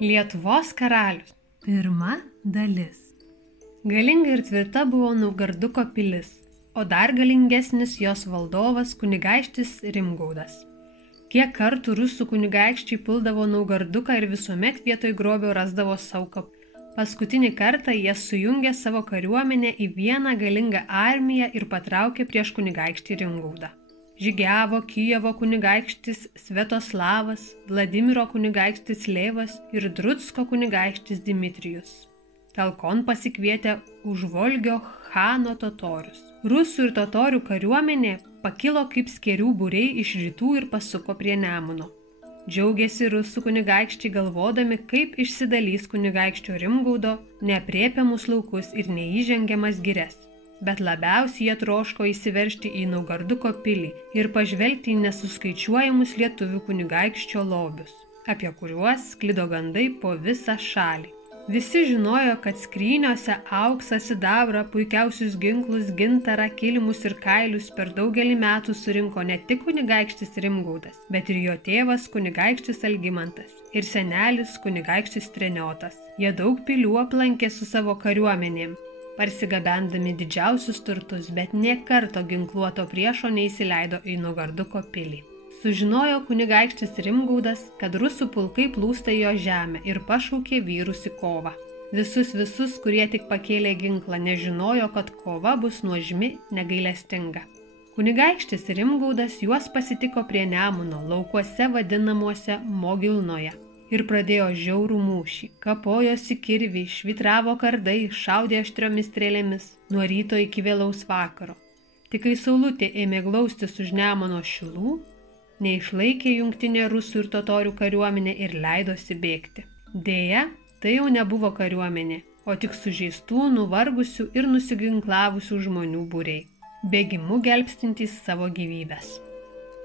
Lietuvos karalius. Pirma dalis. Galinga ir tvirta buvo Naugarduko pilis, o dar galingesnis jos valdovas kunigaikštis Rimgaudas. Kiek kartų rusų kunigaikščiai puldavo Naugarduką ir visuomet vietoj grobio rasdavo sauką. Paskutinį kartą jie sujungė savo kariuomenę į vieną galingą armiją ir patraukė prieš kunigaikštį Rimgaudą. Žygiavo Kijevo kunigaikštis Svetoslavas, Vladimiro kunigaikštis Levas ir Drutsko kunigaikštis Dimitrijus. Talkon pasikvietė Užvolgio chano totorius. Rusų ir totorių kariuomenė pakilo kaip skėrių būriai iš rytų ir pasuko prie Nemuno. Džiaugėsi rusų kunigaikščiai galvodami, kaip išsidalys kunigaikščio Rimgaudo neaprėpiamus laukus ir neįžengiamas girias. Bet labiausiai jie troško įsiveržti į Naugarduko pilį ir pažvelgti į nesuskaičiuojamus lietuvių kunigaikščio lobius, apie kuriuos sklido gandai po visą šalį. Visi žinojo, kad skryniuose auksą, sidabrą, puikiausius ginklus, gintarą, kilimus ir kailius per daugelį metų surinko ne tik kunigaikštis Rimgaudas, bet ir jo tėvas kunigaikštis Algimantas ir senelis kunigaikštis Treniotas. Jie daug pilių aplankė su savo kariuomenėm, parsigabendami didžiausius turtus, bet nė karto ginkluoto priešo neįsileido į Naugarduko pilį. Sužinojo kunigaikštis Rimgaudas, kad rusų pulkai plūsta jo žemę ir pašaukė vyrus į kovą. Visus, kurie tik pakėlė ginklą, nežinojo, kad kova bus nuožmi, negailestinga. Kunigaikštis Rimgaudas juos pasitiko prie Nemuno, laukuose vadinamuose Mogilnoje. Ir pradėjo žiaurų mūšį, kapojosi kirviai, švitravo kardai, šaudė aštriomis strėlėmis nuo ryto iki vėlaus vakaro. Tik kai saulutė ėmė glaustis už Nemuno šilų, neišlaikė jungtinė rusų ir totorių kariuomenė ir leidosi bėgti. Deja, tai jau nebuvo kariuomenė, o tik sužeistų, nuvargusių ir nusiginklavusių žmonių būriai, bėgimu gelbstintys savo gyvybės.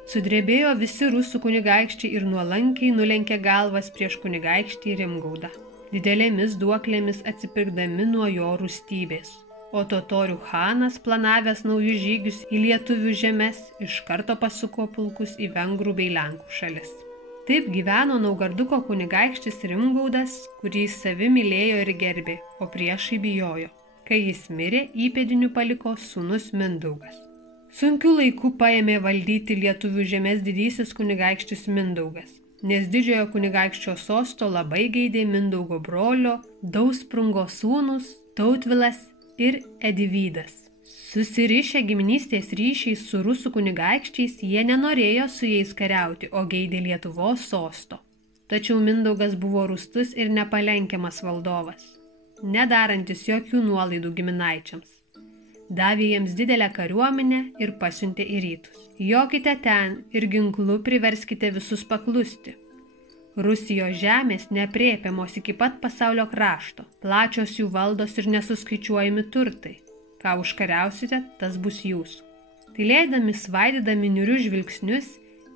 Sudrebėjo visi rusų kunigaikščiai ir nuolankiai nulenkė galvas prieš kunigaikštį Rimgaudą, didelėmis duoklėmis atsipirkdami nuo jo rūstybės. O totorių chanas, planavęs naujus žygius į lietuvių žemes, iš karto pasuko pulkus į vengrų bei lenkų šalis. Taip gyveno Naugarduko kunigaikštis Rimgaudas, kurį savi mylėjo ir gerbė, o priešai bijojo. Kai jis mirė, įpėdiniu paliko sūnus Mindaugas. Sunkiu laiku paėmė valdyti lietuvių žemės didysis kunigaikštis Mindaugas, nes didžiojo kunigaikščio sosto labai geidė Mindaugo brolio Dausprungo sūnus Tautvilas ir Edivydas. Susirišę giminystės ryšiais su rusų kunigaikščiais, jie nenorėjo su jais kariauti, o geidė Lietuvos sosto. Tačiau Mindaugas buvo rūstus ir nepalenkiamas valdovas, nedarantis jokių nuolaidų giminaičiams. Davė jiems didelę kariuomenę ir pasiuntė į rytus. Jokite ten ir ginklu priverskite visus paklusti. Rusijos žemės neaprėpiamos iki pat pasaulio krašto, plačios jų valdos ir nesuskaičiuojami turtai. Ką užkariausite, tas bus jūsų. Tylėdami, svaidydami niurius žvilgsnius,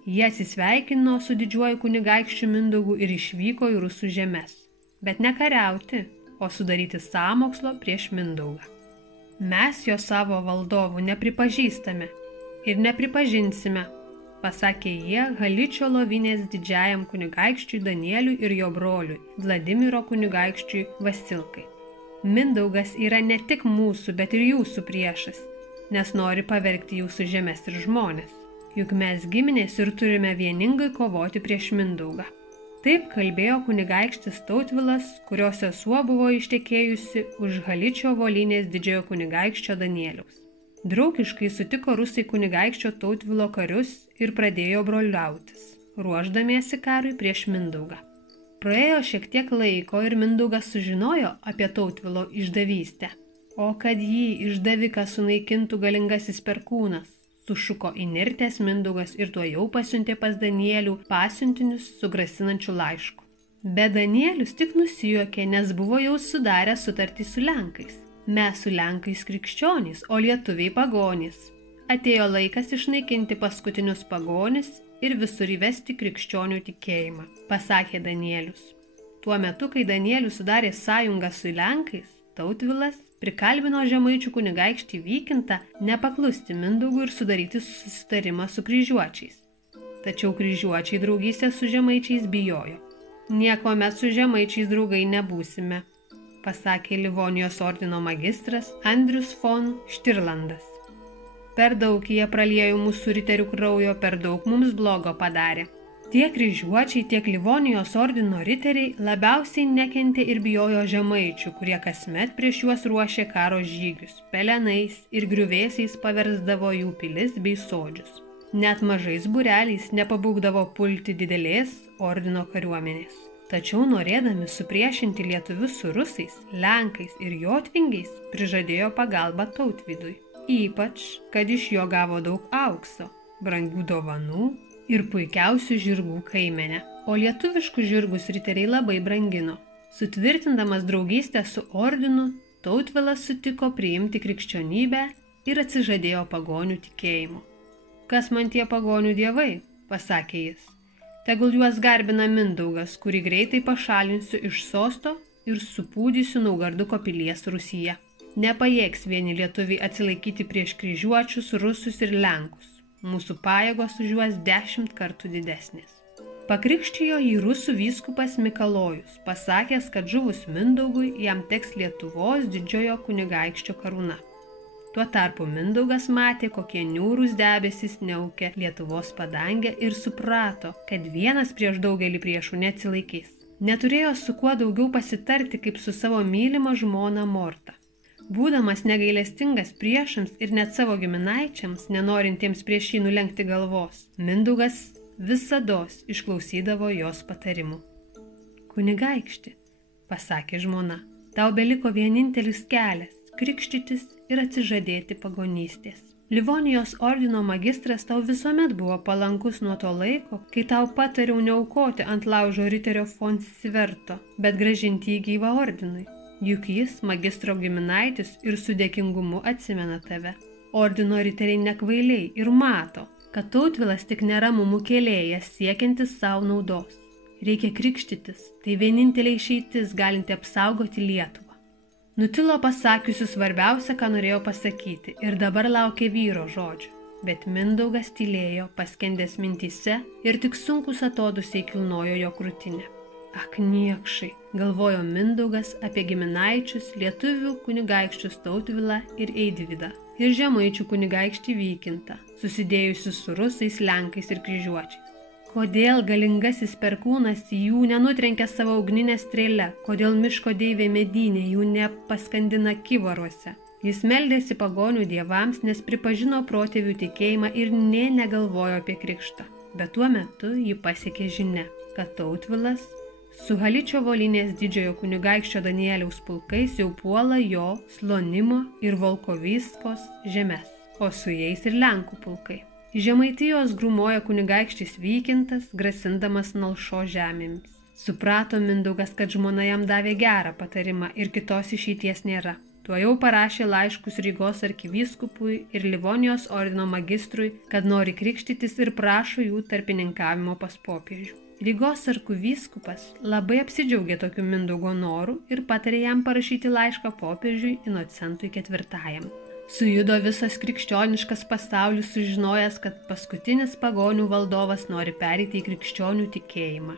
jie atsisveikino su didžiuoju kunigaikščiu Mindaugu ir išvyko į rusų žemes. Bet ne kariauti, o sudaryti sąmokslo prieš Mindaugą. Mes jo savo valdovų nepripažįstame ir nepripažinsime, pasakė jie Haličio Lovinės didžiajam kunigaikščiui Danieliui ir jo broliui Vladimiro kunigaikščiui Vasilkai. Mindaugas yra ne tik mūsų, bet ir jūsų priešas, nes nori pavergti jūsų žemes ir žmonės. Juk mes giminės ir turime vieningai kovoti prieš Mindaugą. Taip kalbėjo kunigaikštis Tautvilas, kurio sesuo buvo ištekėjusi už Haličio Volynės didžiojo kunigaikščio Danieliaus. Draugiškai sutiko rusai kunigaikščio Tautvilo karius ir pradėjo broliautis, ruošdamiesi karui prieš Mindaugą. Praėjo šiek tiek laiko ir Mindaugas sužinojo apie Tautvilo išdavystę. O kad jį išdaviką sunaikintų galingasis perkūnas, sušuko įnirtęs Mindaugas ir tuojau pasiuntė pas Danielių pasiuntinius su grasinančiu laišku. Bet Danielius tik nusijuokė, nes buvo jau sudarę sutartį su lenkais. Mes su lenkais krikščionys, o lietuviai pagonys. Atėjo laikas išnaikinti paskutinius pagonis ir visur įvesti krikščionių tikėjimą, pasakė Danielius. Tuo metu, kai Danielius sudarė sąjungą su lenkais, Tautvilas prikalbino žemaičių kunigaikštį Vykintą nepaklusti Mindaugui ir sudaryti susitarimą su kryžiuočiais. Tačiau kryžiuočiai draugystės su žemaičiais bijojo. Niekuomet su žemaičiais draugai nebūsime, pasakė Livonijos ordino magistras Andrius von Štirlandas. Per daug jie praliejo mūsų riterių kraujo, per daug mums blogo padarė. Tiek kryžiuočiai, tiek Livonijos ordino riteriai labiausiai nekentė ir bijojo žemaičių, kurie kasmet prieš juos ruošė karo žygius, pelenais ir griuvėsiais paversdavo jų pilis bei sodžius. Net mažais būreliais nepabūgdavo pulti didelės ordino kariuomenės. Tačiau norėdami supriešinti lietuvius su rusais, lenkais ir jotvingiais, prižadėjo pagalbą Tautvydui. Ypač, kad iš jo gavo daug aukso, brangių dovanų ir puikiausių žirgų kaimenę. O lietuviškus žirgus riteriai labai brangino. Sutvirtindamas draugystę su ordinu, Tautvilas sutiko priimti krikščionybę ir atsižadėjo pagonių tikėjimu. Kas man tie pagonių dievai, pasakė jis. Tegul juos garbina Mindaugas, kurį greitai pašalinsiu iš sosto ir supūdysiu Naugarduko pilies Rusyje. Nepajėgs vieni lietuviai atsilaikyti prieš kryžiuočius, rusus ir lenkus. Mūsų pajėgos už juos 10 kartų didesnės. Pakrikštijo jį rusų vyskupas Mikalojus, pasakęs, kad žuvus Mindaugui jam teks Lietuvos didžiojo kunigaikščio karūna. Tuo tarpu Mindaugas matė, kokie niūrūs debesys niaukia Lietuvos padangę ir suprato, kad vienas prieš daugelį priešų neatsilaikys. Neturėjo su kuo daugiau pasitarti kaip su savo mylima žmona Morta. Būdamas negailestingas priešams ir net savo giminaičiams, nenorintiems prieš jį nulenkti galvos, Mindaugas visados išklausydavo jos patarimų. Kunigaikšti, pasakė žmona, tau beliko vienintelis kelias – krikštytis ir atsižadėti pagonystės. Livonijos ordino magistras tau visuomet buvo palankus nuo to laiko, kai tau patariau neaukoti ant laužo riterio von Sverto, bet grąžinti jį gyvą ordinui. Juk jis, magistro giminaitis, ir su dėkingumu atsimena tave. Ordino riteriai nekvailiai ir mato, kad Tautvilas tik neramumų kėlėjas siekiantis savo naudos. Reikia krikštytis, tai vienintelė išeitis galinti apsaugoti Lietuvą. Nutilo pasakiusi svarbiausia, ką norėjo pasakyti, ir dabar laukė vyro žodžių. Bet Mindaugas tylėjo, paskendęs mintyse, ir tik sunkus atodusiai kilnojo jo krūtinę. Ak, niekšai, galvojo Mindaugas apie giminaičius lietuvių kunigaikščius Tautvilą ir Eidvydą, ir žemaičių kunigaikštį Vykintą, susidėjusius su rusais, lenkais ir kryžiuočiais. Kodėl galingasis perkūnas jų nenutrenkia savo ugninę strėlę, kodėl miško deivė Medynė jų nepaskandina kivaruose. Jis meldėsi pagonių dievams, nes pripažino protėvių tikėjimą ir nė negalvojo apie krikštą. Bet tuo metu jį pasiekė žinia, kad Tautvilas su Haličio Volinės didžiojo kunigaikščio Danieliaus pulkais jau puola jo, Slonimo ir Volkovyskos žemes, o su jais ir Lenkų pulkai. Žemaitijos grūmoja kunigaikštis Vykintas, grasindamas Nalšo žemėmis. Suprato Mindaugas, kad žmona jam davė gerą patarimą ir kitos išeities nėra. Tuojau parašė laiškus Rygos arkivyskupui ir Livonijos ordino magistrui, kad nori krikštytis ir prašo jų tarpininkavimo pas popiežių. Rygos arkivyskupas labai apsidžiaugė tokiu Mindaugo noru ir patarė jam parašyti laišką popiežiui Inocentui IV. Sujudo visas krikščioniškas pasaulis, sužinojęs, kad paskutinis pagonių valdovas nori pereiti į krikščionių tikėjimą.